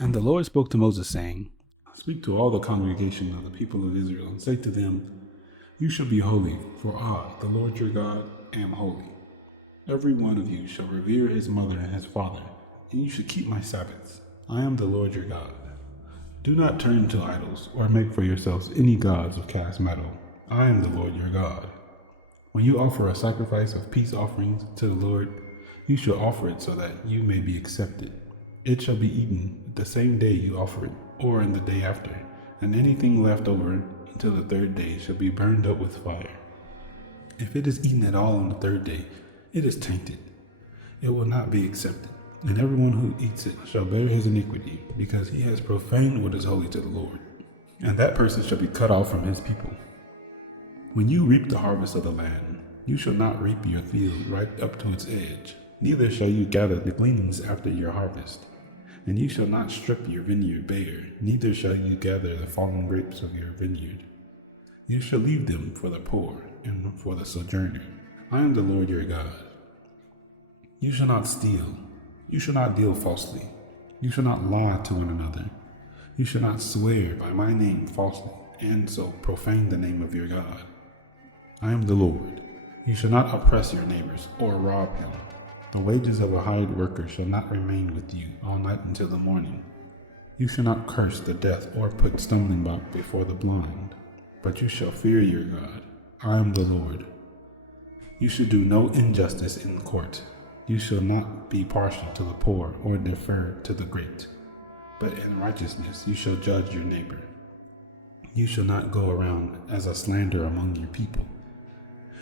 And the Lord spoke to Moses, saying, Speak to all the congregation of the people of Israel, and say to them, You shall be holy, for I, the Lord your God, am holy. Every one of you shall revere his mother and his father, and you should keep my Sabbaths. I am the Lord your God. Do not turn to idols, or make for yourselves any gods of cast metal. I am the Lord your God. When you offer a sacrifice of peace offerings to the Lord, you shall offer it so that you may be accepted. It shall be eaten the same day you offer it, or in the day after, and anything left over until the third day shall be burned up with fire. If it is eaten at all on the third day, it is tainted. It will not be accepted, and everyone who eats it shall bear his iniquity, because he has profaned what is holy to the Lord, and that person shall be cut off from his people. When you reap the harvest of the land, you shall not reap your field right up to its edge, neither shall you gather the gleanings after your harvest. And you shall not strip your vineyard bare, neither shall you gather the fallen grapes of your vineyard. You shall leave them for the poor and for the sojourner. I am the Lord your God. You shall not steal. You shall not deal falsely. You shall not lie to one another. You shall not swear by my name falsely, and so profane the name of your God. I am the Lord. You shall not oppress your neighbors or rob them. The wages of a hired worker shall not remain with you all night until the morning. You shall not curse the deaf or put stumbling block before the blind, but you shall fear your God. I am the Lord. You shall do no injustice in court. You shall not be partial to the poor or defer to the great, but in righteousness you shall judge your neighbor. You shall not go around as a slanderer among your people,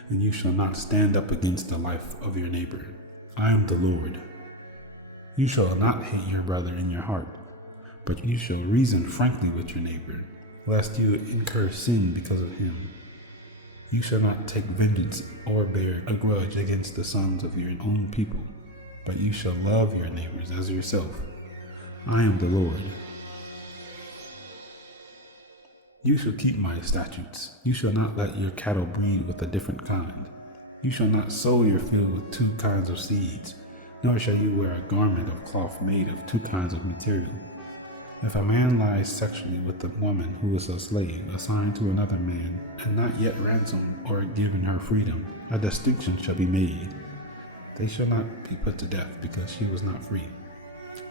and you shall not stand up against the life of your neighbor. I am the Lord. You shall not hate your brother in your heart, but you shall reason frankly with your neighbor, lest you incur sin because of him. You shall not take vengeance or bear a grudge against the sons of your own people, but you shall love your neighbors as yourself. I am the Lord. You shall keep my statutes. You shall not let your cattle breed with a different kind. You shall not sow your field with two kinds of seeds, nor shall you wear a garment of cloth made of two kinds of material. If a man lies sexually with a woman who is a slave assigned to another man, and not yet ransomed or given her freedom, a distinction shall be made. They shall not be put to death because she was not free.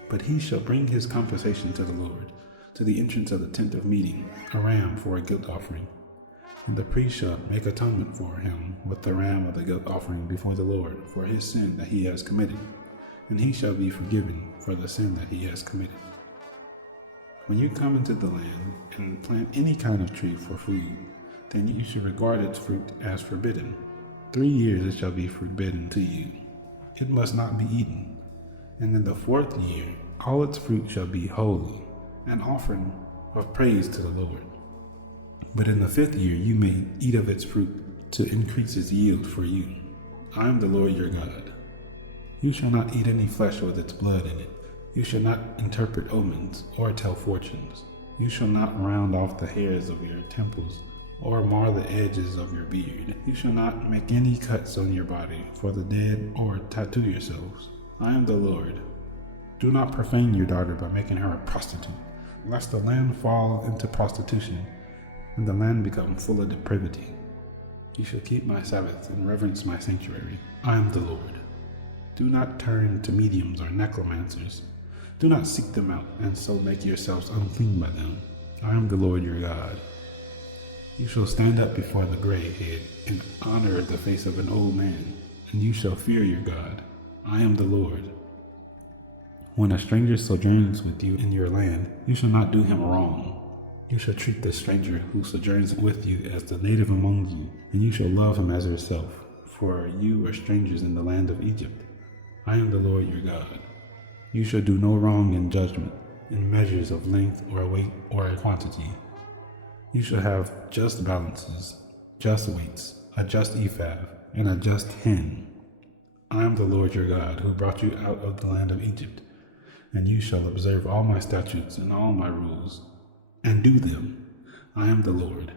But he shall bring his compensation to the Lord, to the entrance of the tent of meeting, a ram for a guilt offering. And the priest shall make atonement for him with the ram of the guilt offering before the Lord for his sin that he has committed, and he shall be forgiven for the sin that he has committed. When you come into the land and plant any kind of tree for food, then you shall regard its fruit as forbidden. 3 years it shall be forbidden to you. It must not be eaten. And in the 4th year all its fruit shall be holy, an offering of praise to the Lord. But in the 5th year you may eat of its fruit to increase its yield for you. I am the Lord your God. You shall not eat any flesh with its blood in it. You shall not interpret omens or tell fortunes. You shall not round off the hairs of your temples or mar the edges of your beard. You shall not make any cuts on your body for the dead or tattoo yourselves. I am the Lord. Do not profane your daughter by making her a prostitute, lest the land fall into prostitution and the land become full of depravity. You shall keep my Sabbaths and reverence my sanctuary. I am the Lord. Do not turn to mediums or necromancers. Do not seek them out and so make yourselves unclean by them. I am the Lord your God. You shall stand up before the gray head and honor the face of an old man, and you shall fear your God. I am the Lord. When a stranger sojourns with you in your land, you shall not do him wrong. You shall treat the stranger who sojourns with you as the native among you, and you shall love him as yourself, for you are strangers in the land of Egypt. I am the Lord your God. You shall do no wrong in judgment, in measures of length or weight or quantity. You shall have just balances, just weights, a just ephah, and a just hin. I am the Lord your God, who brought you out of the land of Egypt, and you shall observe all my statutes and all my rules, and do them. I am the Lord.